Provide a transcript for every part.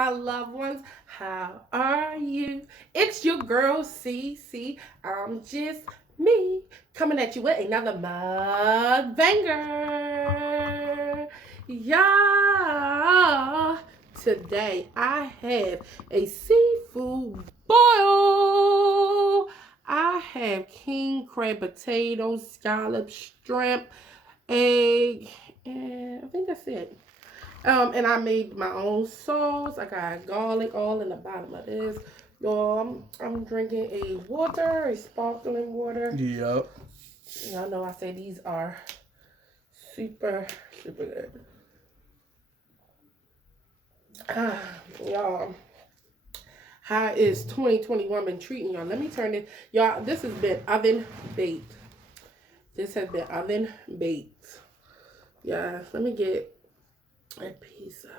my loved ones. How are you? It's your girl, CC. I'm just me coming at you with another mug banger. Yeah. Today I have a seafood boil. I have king crab potatoes, scallop, shrimp, egg, and I think that's it. And I made my own sauce. I got garlic all in the bottom of this. Y'all, I'm drinking a sparkling water. Yep. Y'all know I say these are super, super good. Y'all, how is 2021 been treating y'all? Let me turn it. Y'all, this has been oven baked. This has been oven baked. Yeah, let me get a piece of.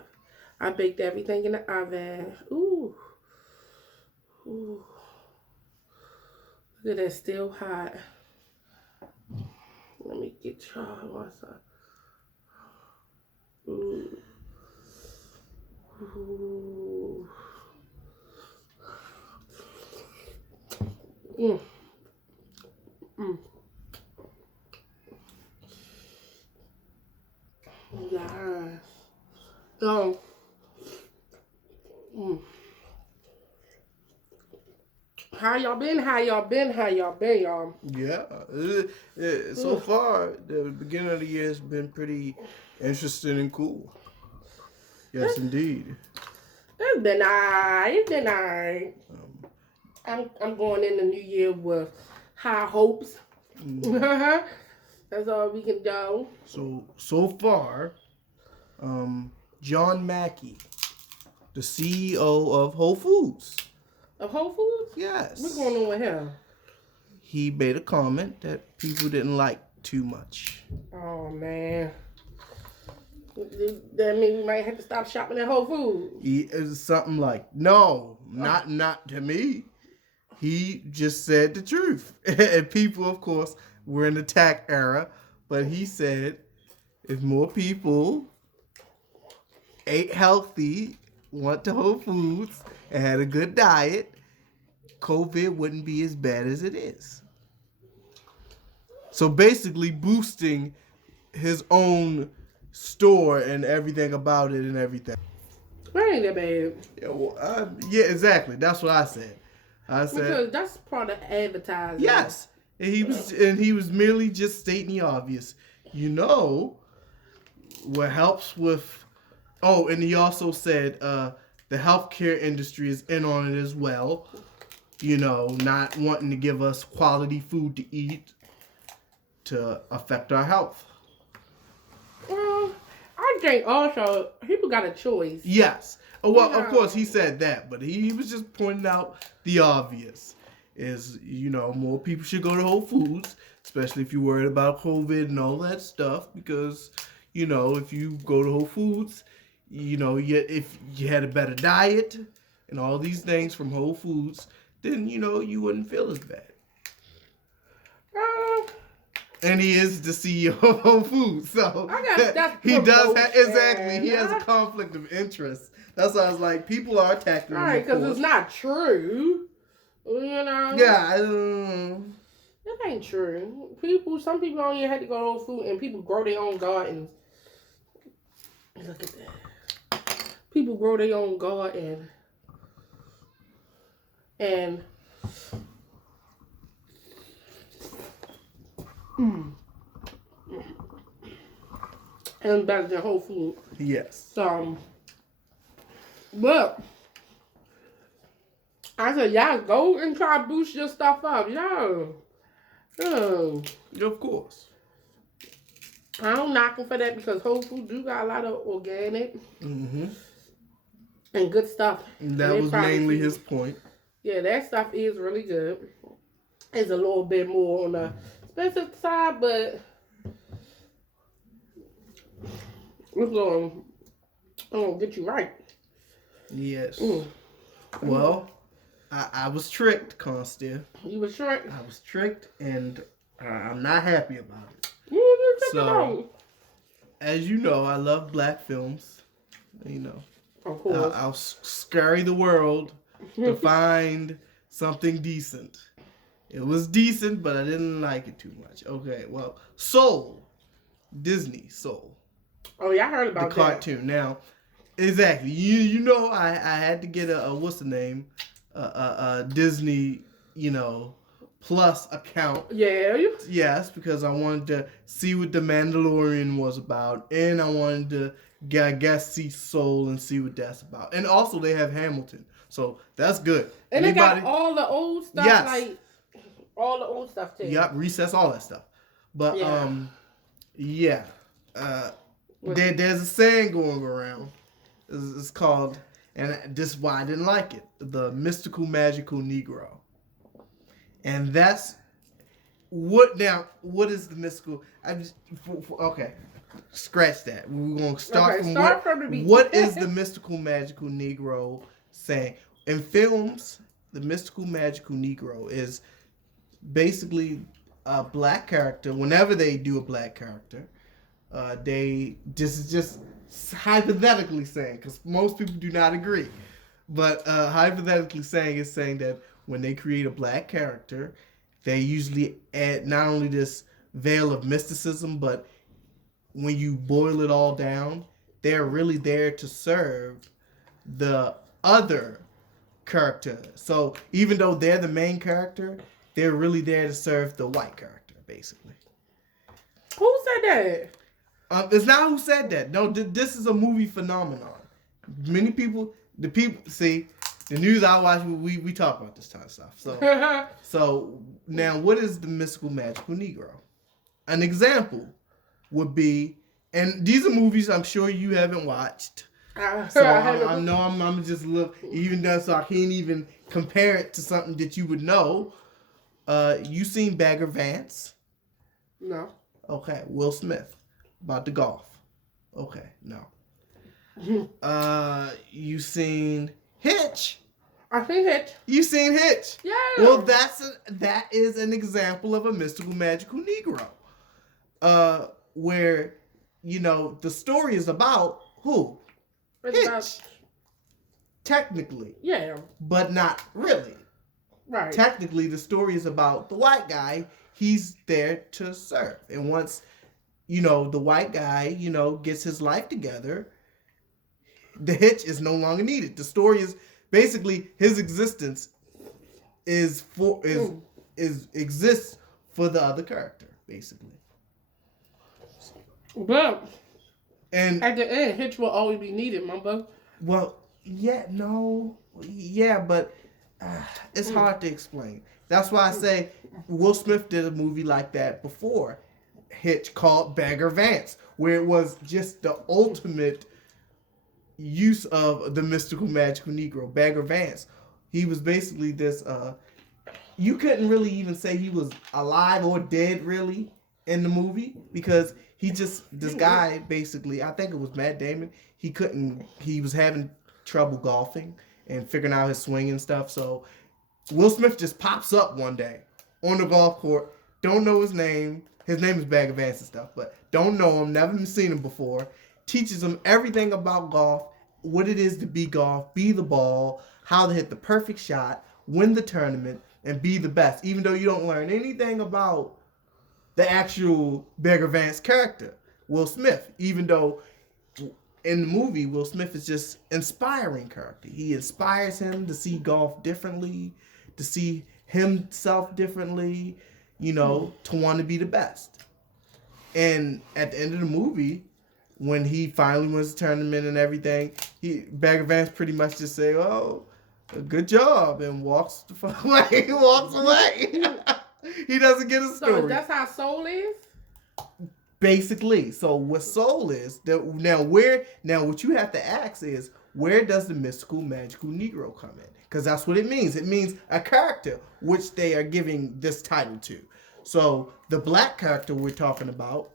I baked everything in the oven. Ooh. Ooh. Look at that, still hot. Let me get y'all one side. Ooh. Ooh. Mm. Mm. Yes. So, how y'all been? How y'all been? How y'all been, y'all? Yeah. So far, the beginning of the year has been pretty interesting and cool. Yes, indeed. It's been alright. It's been alright. I'm going in the new year with high hopes. That's all we can do. So far, John Mackey, the CEO of Whole Foods. Of Whole Foods? Yes. What's going on with him? He made a comment that people didn't like too much. Oh, man. That means we might have to stop shopping at Whole Foods. It's something like, no, not to me. He just said the truth. And people, of course, were in the attack era. But he said if more people ate healthy, went to Whole Foods, and had a good diet, COVID wouldn't be as bad as it is. So basically boosting his own store and everything about it and everything. That ain't that bad. Yeah, well, yeah, exactly. That's what I said. I said because that's part of advertising. yes, and he was merely just stating the obvious. You know, what helps with. Oh, and he also said the healthcare industry is in on it as well. You know, not wanting to give us quality food to eat to affect our health. Well, I think also people got a choice. Yes. Well, of course he said that, but he was just pointing out the obvious. Is, you know, more people should go to Whole Foods, especially if you're worried about COVID and all that stuff, because, you know, if you go to Whole Foods, you know, if you had a better diet and all these things from Whole Foods, then, you know, you wouldn't feel as bad. And he is the CEO of Whole Foods, so he does have, exactly. He has a conflict of interest. That's why I was like, people are attacking him. Right, because it's not true. You know. Yeah. It ain't true. Some people only had to go to Whole Foods, and people grow their own gardens. Look at that. People grow their own garden, and and better than Whole Foods. Yes. But I said, y'all go and try to boost your stuff up, y'all. Of course. I don't knock them for that because Whole Foods do got a lot of organic and good stuff. And that was mainly his point. Yeah, that stuff is really good. It's a little bit more on the expensive side, but it's going to get you right. Yes. Well, I was tricked, Constance. You were tricked? I was tricked, and I'm not happy about it. So, as you know, I love black films. You know, Of course. I'll scurry the world to find something decent. It was decent, but I didn't like it too much. Okay, well, Soul, Disney Soul, Oh yeah, I heard the about that. cartoon. Now, exactly, you know, I had to get a what's the name, Disney, Plus account. Yeah. Yes, because I wanted to see what the Mandalorian was about, and I wanted to, I guess, see Soul and see what that's about. And also, they have Hamilton, so that's good. And they got all the old stuff, Yes. like all the old stuff too. Yep, Recess, all that stuff. But Yeah. there's a saying going around. It's called, and this is why I didn't like it, the mystical magical Negro. And that's what is the mystical? Okay, scratch that. We're gonna start from the beginning. What is the mystical magical Negro saying? In films, the mystical magical Negro is basically a black character. Whenever they do a black character, this is just hypothetically saying, because most people do not agree, but hypothetically saying that when they create a black character, they usually add not only this veil of mysticism, but when you boil it all down, they're really there to serve the other character. So even though they're the main character, they're really there to serve the white character, basically. Who said that? It's not who said that. No, this is a movie phenomenon. Many people, see, the news I watch, we talk about this kind of stuff. So now, what is the mystical magical Negro? An example would be, and these are movies I'm sure you haven't watched. So I know I'm just look even done, so I can't even compare it to something that you would know. You seen Bagger Vance? No. Okay, Will Smith about the golf. Okay, no. You seen Hitch? I seen Hitch. You seen Hitch? Yeah. Well, that is an example of a mystical magical Negro. Where the story is about who? Hitch. Technically. Yeah. But not really. Right. Technically, the story is about the white guy. He's there to serve. And once, the white guy, gets his life together, the Hitch is no longer needed. The story is basically his existence exists for the other character, basically. But and at the end, Hitch will always be needed, Mumbo. Well, but it's hard to explain. That's why I say Will Smith did a movie like that before Hitch, called Bagger Vance, where it was just the ultimate use of the mystical magical Negro. Bagger Vance, he was basically this. You couldn't really even say he was alive or dead really in the movie, because this guy basically, I think it was Matt Damon. He was having trouble golfing and figuring out his swing and stuff. So Will Smith just pops up one day on the golf court. Don't know his name. His name is Bagger Vance and stuff, but don't know him. Never seen him before. Teaches him everything about golf, what it is to be golf, be the ball, how to hit the perfect shot, win the tournament, and be the best. Even though you don't learn anything about the actual Bagger Vance character, Will Smith. Even though in the movie, Will Smith is just inspiring character. He inspires him to see golf differently, to see himself differently, to want to be the best. And at the end of the movie, when he finally wins the tournament and everything, Bagger Vance pretty much just say, "Oh, good job," and walks the fuck away. He walks away. He doesn't get a story. So that's how Soul is? Basically. So what Soul is, now what you have to ask is, where does the mystical magical Negro come in? Because that's what it means. It means a character which they are giving this title to. So the black character we're talking about,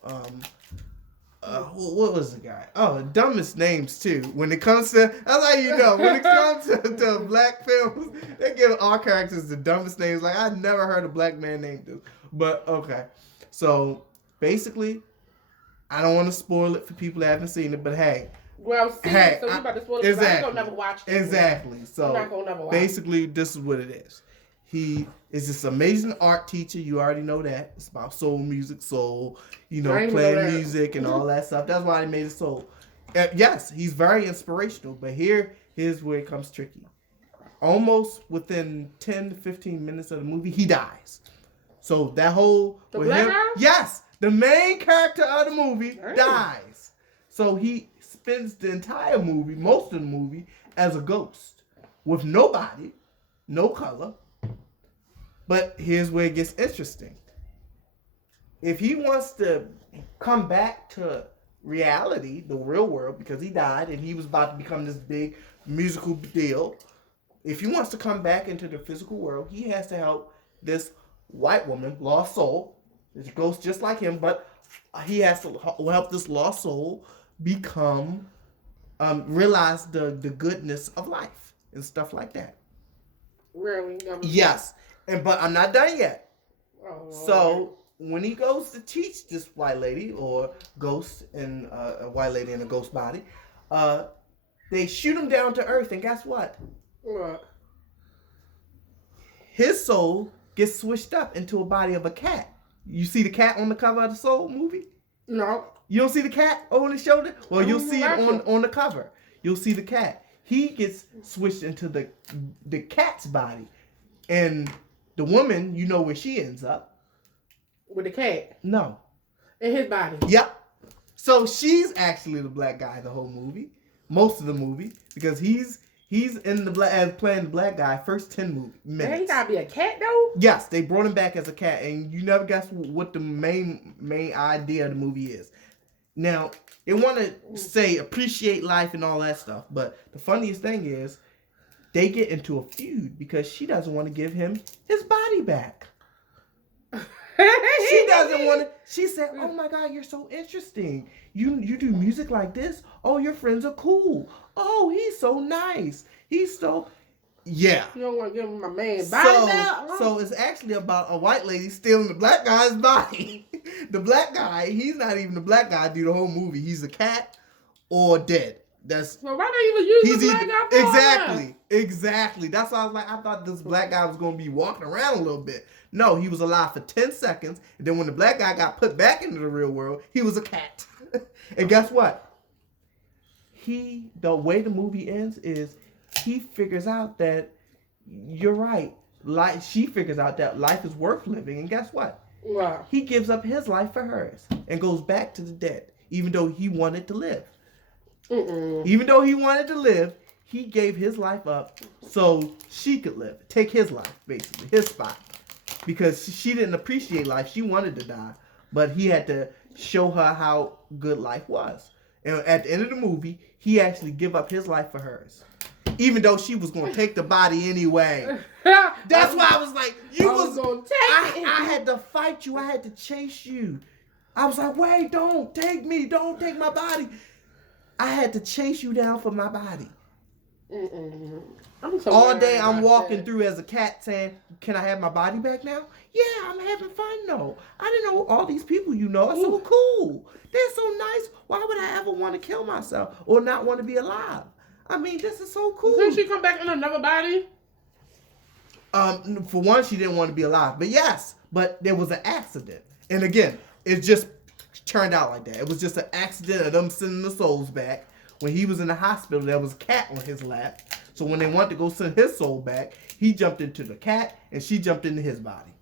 what was the guy? Oh, dumbest names too. When it comes to, that's how you know. When it comes to black films, they give our characters the dumbest names. Like, I never heard a black man named this. But okay, so basically, I don't want to spoil it for people that haven't seen it. But hey, Well, see, Hey, so we about to spoil it. exactly. I'm gonna never watch this. Exactly. So I'm not gonna never watch. basically, this is what it is. He is this amazing art teacher. You already know that. It's about soul music, soul, playing music and all that stuff. That's why they made it soul. Yes, he's very inspirational, but here's where it comes tricky. Almost within 10 to 15 minutes of the movie, he dies. So that whole... The black guy? Yes, the main character of the movie dies. So he spends the entire movie, most of the movie, as a ghost. With no body, no color. But here's where it gets interesting. If he wants to come back to reality, the real world, because he died and he was about to become this big musical deal, if he wants to come back into the physical world, he has to help this white woman, lost soul, this ghost just like him, but he has to help this lost soul become, realize the goodness of life and stuff like that. Really? Yes. But I'm not done yet. Oh, so when he goes to teach this white lady or ghost and a white lady in a ghost body, they shoot him down to earth, and guess what? What? His soul gets switched up into a body of a cat. You see the cat on the cover of the Soul movie? No. You don't see the cat on his shoulder? Well, you'll see it on the cover. You'll see the cat. He gets switched into the cat's body, and the woman, you know where she ends up. With the cat? No. In his body? Yep. So she's actually the black guy the whole movie. Most of the movie. Because he's in playing the black guy first 10 minutes. Man, he gotta be a cat though? Yes, they brought him back as a cat, and you never guess what the main idea of the movie is. Now, they want to say appreciate life and all that stuff, but the funniest thing is they get into a feud because she doesn't want to give him his body back. She doesn't want to. She said, "Oh my God, you're so interesting. You do music like this. Oh, your friends are cool. Oh, he's so nice. He's so yeah." You don't want to give him my man body back? So it's actually about a white lady stealing the black guy's body. The black guy, he's not even the black guy through the whole movie. He's a cat or dead. That's well, why don't you even use the black guy for Exactly. That's why I was like, I thought this black guy was going to be walking around a little bit. No, he was alive for 10 seconds. And then when the black guy got put back into the real world, he was a cat. And guess what? The way the movie ends is he figures out that you're right. She figures out that life is worth living. And guess what? Wow. He gives up his life for hers and goes back to the dead, even though he wanted to live. Even though he wanted to live, he gave his life up so she could live. Take his life, basically, his spot. Because she didn't appreciate life. She wanted to die. But he had to show her how good life was. And at the end of the movie, he actually gave up his life for hers. Even though she was going to take the body anyway. That's why I was like, I had to fight you. I had to chase you. I was like, wait, don't take me. Don't take my body. I had to chase you down for my body. All day I'm walking through as a cat saying, can I have my body back now? Yeah, I'm having fun though. I didn't know all these people you know are so cool. They're so nice. Why would I ever want to kill myself or not want to be alive? I mean, this is so cool. Didn't she come back in another body? For one, she didn't want to be alive. But yes, but there was an accident. And again, it just turned out like that. It was just an accident of them sending the souls back. When he was in the hospital, there was a cat on his lap. So when they wanted to go send his soul back, he jumped into the cat and she jumped into his body.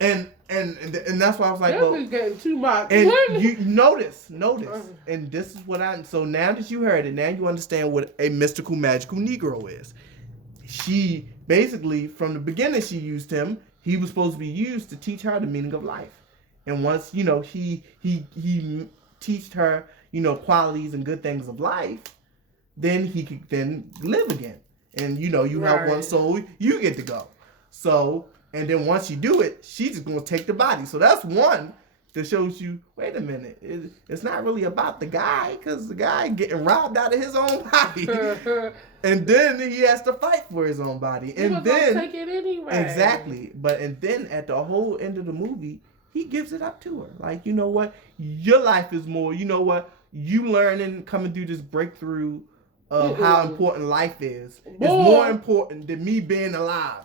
And that's why I was like, well, is getting too much. And you notice, and this is what so now that you heard it, now you understand what a mystical, magical Negro is. She basically, from the beginning, she used him. He was supposed to be used to teach her the meaning of life. And once, he teached her, qualities and good things of life, then he could then live again. And, you have one soul, you get to go. So, and then once you do it, she's just going to take the body. So that's one that shows you, wait a minute, it's not really about the guy, because the guy getting robbed out of his own body. And then he has to fight for his own body. And then take it anyway. Exactly. And then at the whole end of the movie, he gives it up to her. Like, you know what? Your life is more, you know what? you learning, coming through this breakthrough of how important life is Boy. more important than me being alive.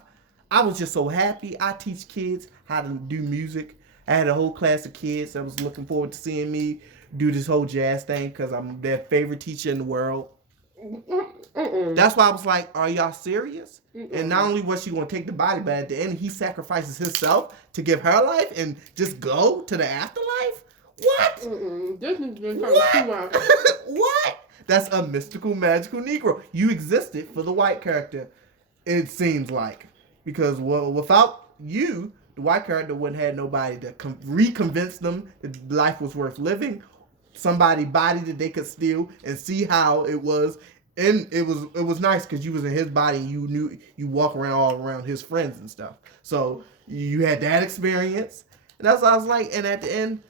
I was just so happy. I teach kids how to do music. I had a whole class of kids that was looking forward to seeing me do this whole jazz thing because I'm their favorite teacher in the world. That's why I was like, are y'all serious? And not only was she going to take the body, but at the end, he sacrifices himself to give her life and just go to the afterlife? What? Disney's been too much. What? That's a mystical, magical Negro. You existed for the white character, it seems like. Because without you, the white character wouldn't have nobody to reconvince them that life was worth living. Somebody body that they could steal and see how it was. And it was nice because you was in his body and you knew you walk around all around his friends and stuff. So you had that experience. And that's what I was like. And at the end,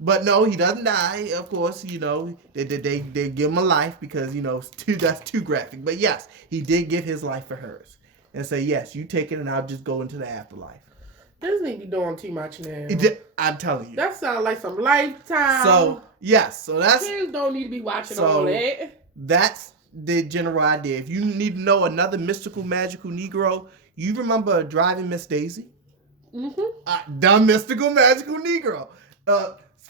but no, he doesn't die. Of course, you know, they give him a life because, you know, that's too graphic. But yes, he did give his life for hers. And say, yes, you take it and I'll just go into the afterlife. Disney be doing too much now. I'm telling you. That sounds like some Lifetime. So, yes. So that's... Kids don't need to be watching all that. That's the general idea. If you need to know another mystical, magical Negro, you remember Driving Miss Daisy? The mystical, magical Negro.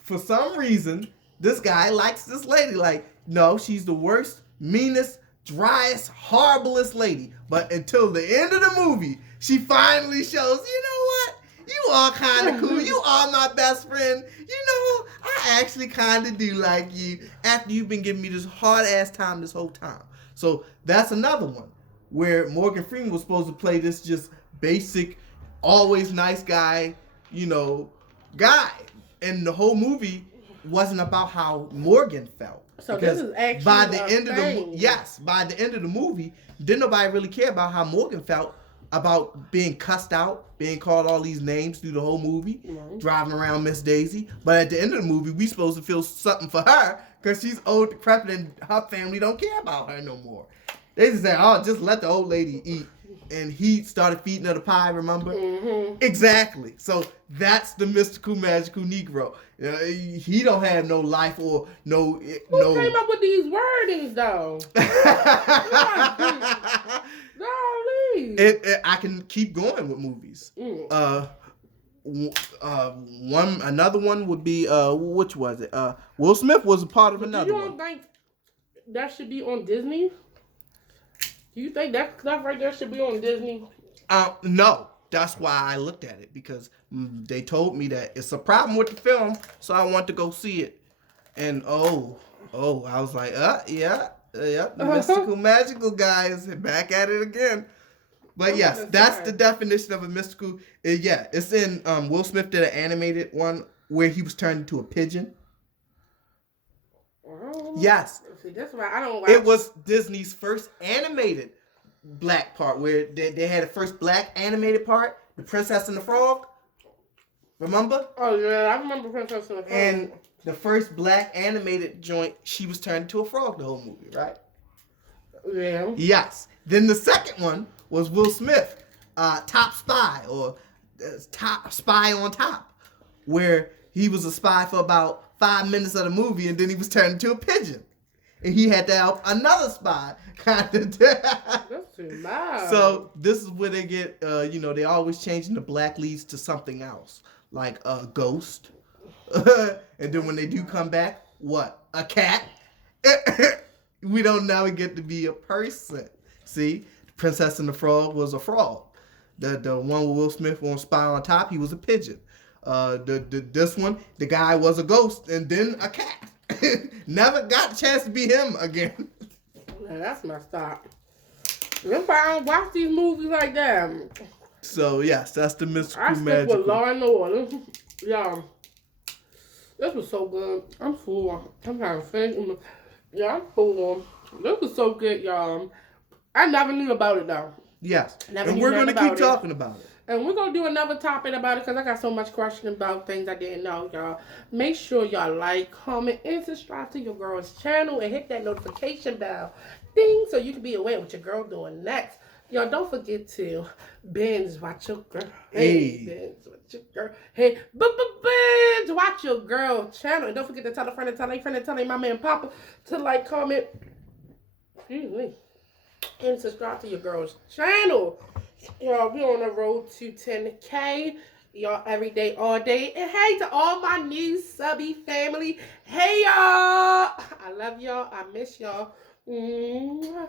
For some reason, this guy likes this lady. Like, no, she's the worst, meanest, driest, horriblest lady. But until the end of the movie, she finally shows, you know what? You are kind of cool. You are my best friend. You know, I actually kind of do like you after you've been giving me this hard-ass time this whole time. So that's another one where Morgan Freeman was supposed to play this just basic, always nice guy, you know, guy. And the whole movie wasn't about how Morgan felt. So this is actually by the end thing. by the end of the movie, didn't nobody really care about how Morgan felt about being cussed out, being called all these names through the whole movie, driving around Miss Daisy. But at the end of the movie, we supposed to feel something for her because she's old, decrepit, and her family don't care about her no more. They just say, oh, just let the old lady eat. And he started feeding her the pie, remember? Exactly. So that's the mystical, magical Negro. He don't have no life or no... Who came up with these wordings, though? I can keep going with movies. Another one would be which was it? Will Smith was a part of another one. You don't think that should be on Disney? Do you think that stuff right there should be on Disney? No. That's why I looked at it because they told me that it's a problem with the film, so I want to go see it. And I was like, the mystical, magical guy is back at it again. But yes, that's the definition of a mystical. It's in Will Smith did an animated one where he was turned into a pigeon. Yes. See, that's why I don't watch. It was Disney's first animated black part where they had the first black animated part, The Princess and the Frog. Remember? Oh, yeah, I remember Princess and the Frog. And the first black animated joint, she was turned into a frog the whole movie, right? Yeah. Yes. Then the second one was Will Smith, Top Spy, or Top Spy on Top, where he was a spy for about 5 minutes of the movie, and then he was turned into a pigeon. And he had to help another spy kind of. That's too loud. So this is where they get, they always changing the black leads to something else, like a ghost. And then when they do come back, what? A cat? We don't now get to be a person. See? The Princess and the Frog was a frog. The one with Will Smith on Spy on Top, he was a pigeon. This one, the guy was a ghost and then a cat. Never got a chance to be him again. Man, that's messed up. That's why I don't watch these movies like that. So yes, that's the mystical I stick magical. with Law and Order. Yeah. This was so good. I'm full. I'm trying to finish. Yeah, I'm full. This was so good, y'all. I never knew about it though. Yes. And we're going to keep talking about it. And we're going to do another topic about it because I got so much questions about things I didn't know, y'all. Make sure y'all like, comment, and subscribe to your girl's channel and hit that notification bell. Ding, so you can be aware what your girl doing next. Y'all don't forget to binge watch your girl. Hey. Binge watch your girl. Hey, binge watch your girl channel. And don't forget to tell a friend and tell a friend and tell a mama and papa to like, comment, excuse me, and subscribe to your girl's channel. Y'all, we on the road to 10K. Y'all, every day, all day. And hey to all my new subby family. Hey, y'all. I love y'all. I miss y'all. Mwah.